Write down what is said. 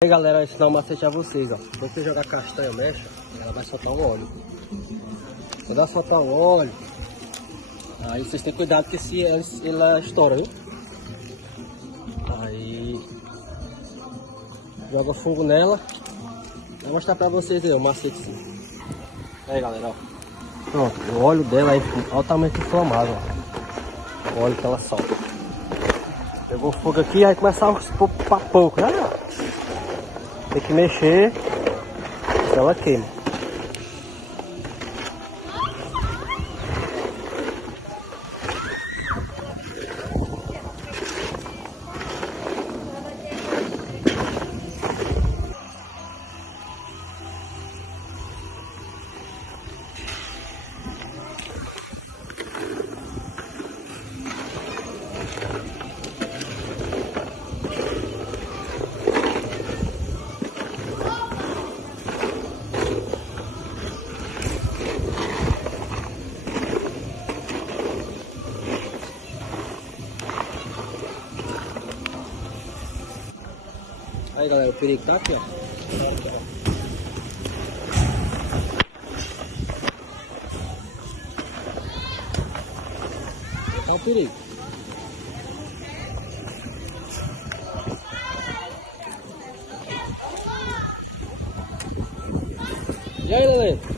E aí galera, vou ensinar um macete a vocês, ó. Quando você jogar castanha mecha, ela vai soltar um óleo. Quando ela soltar um óleo, aí vocês têm cuidado porque se ela estoura, viu? Aí joga fogo nela. Vou mostrar pra vocês aí o macetezinho. Aí galera, ó. Pronto, o óleo dela é altamente inflamável, ó. O óleo que ela solta. Pegou fogo aqui, aí começa a pra pouco, né? Tem que mexer, se ela queima. Aí galera, o perigo tá aqui, ó. Tá o perigo. E aí, Lelê?